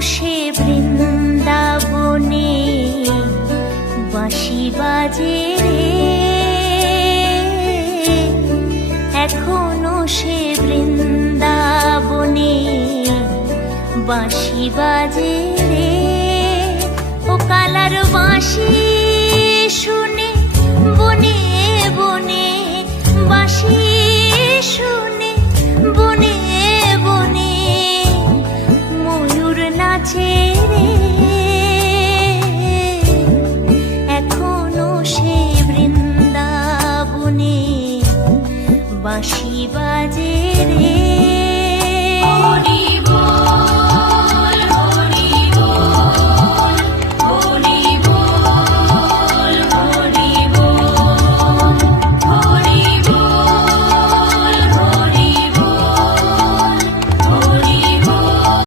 সে বৃন্দাবনে বাঁশি বাজে রে, এখনো সে বৃন্দাবনে বাঁশি বাজে রে। ও কালার বাঁশি শুনে বনে বনে, বাঁশি শুনে বনে বনে ময়ূর নাচে